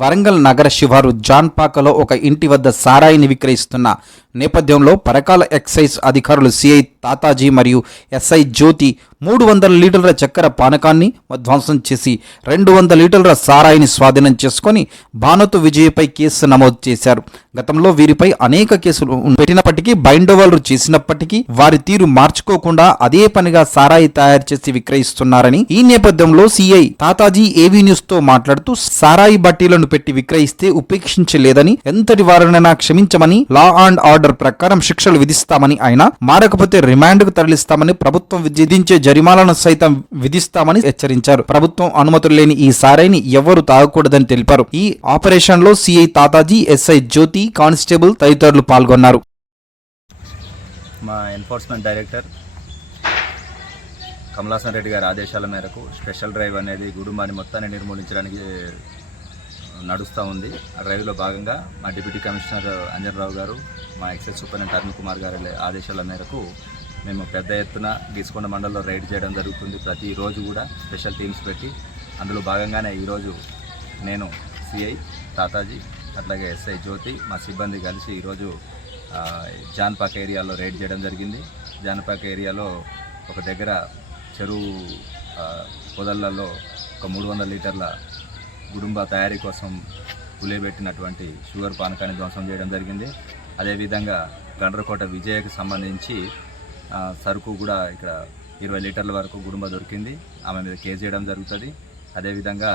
వరంగల్ నగర శివారు జాన్పాకలో ఒక ఇంటి వద్ద సారాయిని విక్రయిస్తున్న నేపథ్యంలో పరకాల ఎక్సైజ్ అధికారులు సిఐ తాతాజీ మరియు ఎస్ఐ జ్యోతి 300 లీటర్ల చక్కెర పానకాన్ని ధ్వంసం చేసి 200 లీటర్ల సారాయిని స్వాధీనం చేసుకొని భానుతు విజయపై కేసు నమోదు చేశారు. గతంలో వీరిపై అనేక కేసులు పెట్టినప్పటికీ బైండోవర్లు చేసినప్పటికీ వారి తీరు మార్చుకోకుండా అదే పనిగా సారాయి తయారు చేసి విక్రయిస్తున్నారని, ఈ నేపథ్యంలో సిఐ తాతాజీ ఏవీ న్యూస్ తో మాట్లాడుతూ సారాయి బట్టీలను పెట్టి విక్రయిస్తే ఉపేక్షించలేదని, ఎంతటి వారినైనా క్షమించమని, లా అండ్ ఆర్డర్ ప్రకారం శిక్షలు విధిస్తామని, ఆయన మారకపోతే రిమాండ్ కు తరలిస్తామని, ప్రభుత్వం విధించే జరిమానాలను సైతం విధిస్తామని హెచ్చరించారు. ప్రభుత్వం అనుమతులు లేని ఈ సారాయిని ఎవరు తాగకూడదని తెలిపారు. ఈ ఆపరేషన్ లో సిఐ తాతాజీ, ఎస్ఐ జ్యోతి, కానిస్టేబుల్ తదితరులు పాల్గొన్నారు. మా ఎన్ఫోర్స్మెంట్ డైరెక్టర్ కమలాసన్ రెడ్డి గారి ఆదేశాల మేరకు స్పెషల్ డ్రైవ్ అనేది కుటుంబాన్ని మొత్తాన్ని నిర్మూలించడానికి నడుస్తూ ఉంది. ఆ డ్రైవ్లో భాగంగా మా డిప్యూటీ కమిషనర్ అంజన్రావు గారు, మా ఎక్సైజ్ సూపరింటెండెంట్ అరుణ్ కుమార్ గారి ఆదేశాల మేరకు మేము పెద్ద ఎత్తున గీసుకొండ మండలంలో రైడ్ చేయడం జరుగుతుంది. ప్రతిరోజు కూడా స్పెషల్ టీమ్స్ పెట్టి, అందులో భాగంగానే ఈరోజు నేను సిఐ తాతాజీ అట్లాగే ఎస్ఐ జ్యోతి మా సిబ్బంది కలిసి ఈరోజు జాన్పాక్ ఏరియాలో రైడ్ చేయడం జరిగింది. జాన్పాక్ ఏరియాలో ఒక దగ్గర చెరువు పొదళ్లలో ఒక 300 లీటర్ల గుడుంబ తయారీ కోసం పులియబెట్టినటువంటి షుగర్ పానకాన్ని ధ్వంసం చేయడం జరిగింది. అదేవిధంగా గండ్రకోట విజయకు సంబంధించి సరుకు కూడా ఇక్కడ 20 లీటర్ల వరకు గుడుంబ దొరికింది. ఆమె మీద కేసు చేయడం జరుగుతుంది. అదేవిధంగా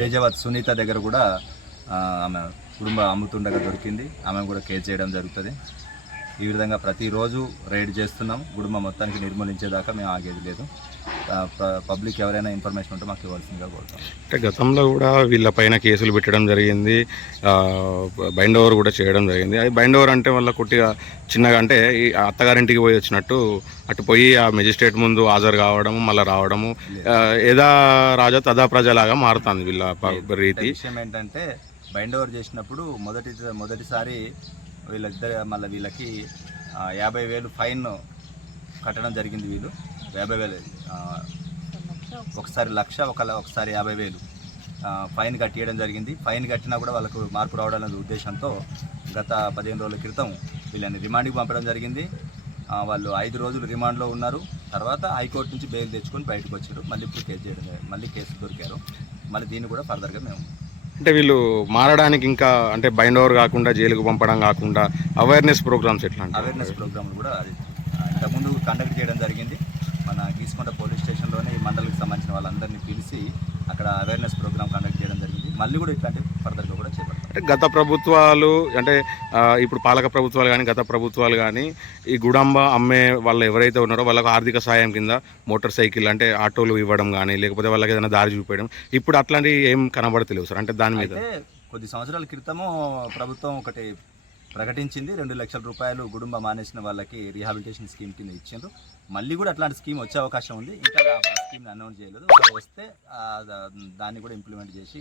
తేజవత్ సునీత దగ్గర కూడా ఆమె కుటుంబ అమ్ముతుండగా దొరికింది. ఆమె కూడా కేసు చేయడం జరుగుతుంది. ఈ విధంగా ప్రతిరోజు రైడ్ చేస్తున్నాం. కుటుంబం మొత్తానికి నిర్మూలించేదాకా మేము ఆగేది లేదు. పబ్లిక్ ఎవరైనా ఇన్ఫర్మేషన్ ఉంటే మాకు ఇవ్వాల్సిందిగా కోరుతాం. అంటే గతంలో కూడా వీళ్ళ పైన కేసులు పెట్టడం జరిగింది, బైండ్ ఓవర్ కూడా చేయడం జరిగింది. అది బైండ్ ఓవర్ అంటే వాళ్ళ కొద్దిగా చిన్నగా, అంటే ఈ అత్తగారింటికి పోయి వచ్చినట్టు అటు పోయి ఆ మెజిస్ట్రేట్ ముందు హాజరు కావడము, మళ్ళీ రావడము, ఏదా రాజా తదా ప్రజలాగా మారుతుంది వీళ్ళ రీతి. విషయం ఏంటంటే బైండ్ ఓవర్ చేసినప్పుడు మొదటిసారి వీళ్ళకి 50,000 ఫైన్ కట్టడం జరిగింది. వీళ్ళు 50,000, ఒకసారి 1,00,000, ఒకసారి 50,000 ఫైన్ కట్టియడం జరిగింది. ఫైన్ కట్టినా కూడా వాళ్ళకు మార్పు రావడానికి ఉద్దేశంతో గత 15 రోజుల క్రితం వీళ్ళని రిమాండ్కి పంపడం జరిగింది. వాళ్ళు 5 రోజులు రిమాండ్లో ఉన్నారు. తర్వాత హైకోర్టు నుంచి బెయిల్ తెచ్చుకొని బయటకు వచ్చారు. మళ్ళీ ఇప్పుడు కేసు దొరికారు. మళ్ళీ దీన్ని కూడా ఫర్దర్గా మేము అంటే వీళ్ళు మారడానికి ఇంకా, అంటే బైండ్ ఓవర్ కాకుండా జైలుకు పంపడం కాకుండా అవేర్నెస్ ప్రోగ్రామ్స్ ఎట్లా? అవేర్నెస్ ప్రోగ్రామ్లు కూడా అది ఇంతకుముందు కండక్ట్ చేయడం జరిగింది. మన గీసుకొండ పోలీస్ స్టేషన్లోనే ఈ మండలికి సంబంధించిన వాళ్ళందరినీ పిలిచి అక్కడ అవేర్నెస్ ప్రోగ్రామ్ కండక్ట్ చేయడం జరిగింది. మళ్ళీ కూడా ఇట్లాంటి ఫర్దర్గా కూడా చేపడతాం. అంటే గత ప్రభుత్వాలు, అంటే ఇప్పుడు పాలక ప్రభుత్వాలు కానీ గత ప్రభుత్వాలు కానీ ఈ గుడాంబ అమ్మే వాళ్ళు ఎవరైతే ఉన్నారో వాళ్ళకు ఆర్థిక సాయం కింద మోటార్ సైకిల్, అంటే ఆటోలు ఇవ్వడం కానీ, లేకపోతే వాళ్ళకి ఏదైనా దారి చూపించడం, ఇప్పుడు అట్లాంటివి ఏం కనబడతలేవు సార్. అంటే దాని మీద కొద్ది సంవత్సరాల క్రితము ప్రభుత్వం ఒకటి ప్రకటించింది. 2 లక్షల రూపాయలు గుడుంబ మానేసిన వాళ్ళకి రీహాబిలిటేషన్ స్కీమ్ కింద ఇచ్చిండ్రు. మళ్ళీ కూడా అట్లాంటి స్కీమ్ వచ్చే అవకాశం ఉంది. ఇంకా ఆ స్కీమ్ని అనౌన్స్ చేయలేదు. వస్తే దాన్ని కూడా ఇంప్లిమెంట్ చేసి